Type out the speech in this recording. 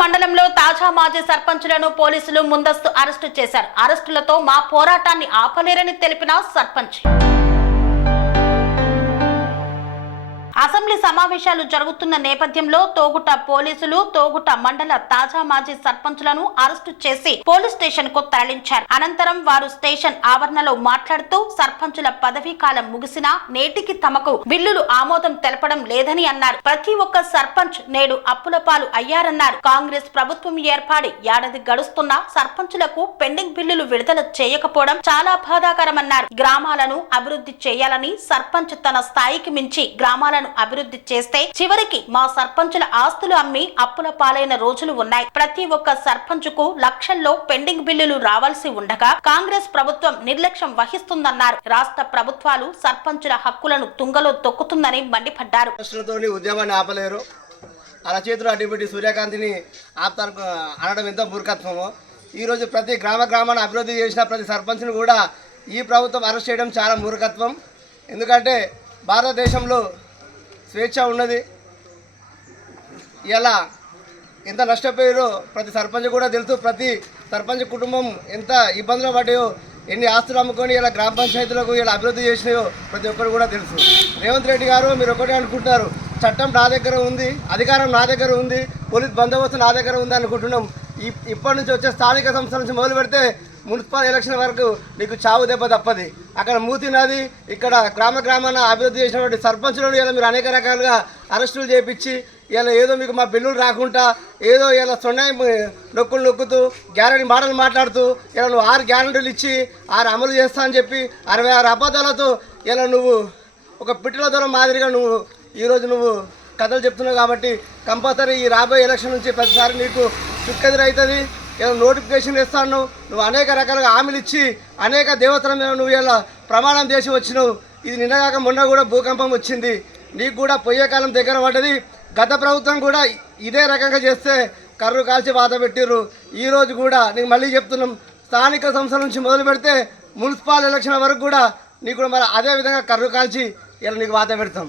మండలంలో తాజా మాజీ సర్పంచులను పోలీసులు ముందస్తు అరెస్టు చేశారు. అరెస్టులతో మా పోరాటాన్ని ఆపలేరని తెలిపిన సర్పంచ్. అసెంబ్లీ సమావేశాలు జరుగుతున్న నేపథ్యంలో తోగుట పోలీసులు తోగుట మండల తాజా మాజీ సర్పంచులను అరెస్టు చేసి పోలీస్ స్టేషన్కు తరలించారు. అనంతరం వారు స్టేషన్ ఆవరణలో మాట్లాడుతూ సర్పంచుల పదవీ కాలం ముగిసినా నేటికి తమకు బిల్లులు ఆమోదం తెలపడం లేదని అన్నారు. ప్రతి ఒక్క సర్పంచ్ నేడు అప్పుల పాలు అయ్యారన్నారు. కాంగ్రెస్ ప్రభుత్వం ఏర్పాడి ఏడాది గడుస్తున్నా సర్పంచులకు పెండింగ్ బిల్లులు విడుదల చేయకపోవడం చాలా బాధాకరమన్నారు. గ్రామాలను అభివృద్ధి చేయాలని సర్పంచ్ తన స్థాయికి మించి గ్రామాలను అభివృద్ధి చేస్తే చివరికి మా సర్పంచుల ఆస్తులు అమ్మి అప్పుల పాలైన రోజులు ఉన్నాయి. ప్రతి ఒక్క సర్పంచ్కు లక్షల్లో పెండింగ్ బిల్లులు రావాల్సి ఉండగా కాంగ్రెస్ ప్రభుత్వం నిర్లక్ష్యం వహిస్తుందన్నారు. రాష్ట్ర ప్రభుత్వాలు సర్పంచుల హక్కులను తుంగలో తొక్కుతుందని మండిపడ్డారు. ఉద్యమాన్ని ఆపలేరు. అలా చేతులు అడ్డుపెట్టి సూర్యకాంతిని ఆపుతారు. అనడం ఎంతో మూర్ఖత్వము. ఈరోజు ప్రతి గ్రామ గ్రామాన్ని అభివృద్ధి చేసిన ప్రతి సర్పంచ్ను కూడా ఈ ప్రభుత్వం అరెస్ట్ చేయడం చాలా మూర్ఖత్వం. ఎందుకంటే భారతదేశంలో స్వేచ్ఛ ఉన్నది. ఇలా ఎంత నష్టపోయారో ప్రతి సర్పంచ్ కూడా తెలుసు. ప్రతి సర్పంచ్ కుటుంబం ఎంత ఇబ్బందులు పడ్డాయో ఎన్ని ఆస్తులు అమ్ముకొని ఇలా గ్రామ పంచాయతీలకు ఇలా అభివృద్ధి చేసినాయో ప్రతి ఒక్కరు కూడా తెలుసు. రేవంత్ రెడ్డి గారు మీరు ఒకటే అనుకుంటున్నారు చట్టం నా దగ్గర ఉంది అధికారం నా దగ్గర ఉంది పోలీస్ బందోబస్తు నా దగ్గర ఉంది అనుకుంటున్నాం. ఇప్పటి నుంచి వచ్చే స్థానిక సంస్థల నుంచి మొదలు పెడితే మున్సిపల్ ఎలక్షన్ వరకు నీకు చావు దెబ్బ తప్పది. అక్కడ మూతి నది ఇక్కడ గ్రామ గ్రామాన అభివృద్ధి చేసినటువంటి సర్పంచులను ఇలా మీరు అనేక రకాలుగా అరెస్టులు చేపించి ఇలా ఏదో మీకు మా బిల్లులు రాకుండా ఏదో ఇలా సొన్నాయి నొక్కులు నొక్కుతూ గ్యారంటీ మాటలు మాట్లాడుతూ ఇలా నువ్వు ఆరు గ్యారంటీలు ఇచ్చి ఆరు అమలు చేస్తా అని చెప్పి అరవై ఆరు అబద్ధాలతో ఇలా నువ్వు ఒక పిట్టల దూరం మాదిరిగా నువ్వు ఈరోజు నువ్వు కథలు చెప్తున్నావు కాబట్టి కంపల్సరీ ఈ రాబోయే ఎలక్షన్ నుంచి ప్రతిసారి నీకు చుక్కెదురవుతుంది ఏదో నోటిఫికేషన్ ఇస్తాను నువ్వు అనేక రకాలుగా హామీలు ఇచ్చి అనేక దేవతల మీద నువ్వు ఇలా ప్రమాణం చేసి వచ్చినావు. ఇది నిన్నగాక మొన్న కూడా భూకంపం వచ్చింది. నీకు కూడా పోయే కాలం దగ్గర పడ్డది. గత ప్రభుత్వం కూడా ఇదే రకంగా చేస్తే కర్రు కాల్చి వాత పెట్టిర్రు. ఈరోజు కూడా నీకు మళ్ళీ చెప్తున్నాం. స్థానిక సంస్థల నుంచి మొదలు పెడితే మున్సిపల్ ఎలక్షన్ వరకు కూడా నీకు కూడా మరి అదే విధంగా కర్రు కాల్చి ఇలా నీకు వాత పెడతాం.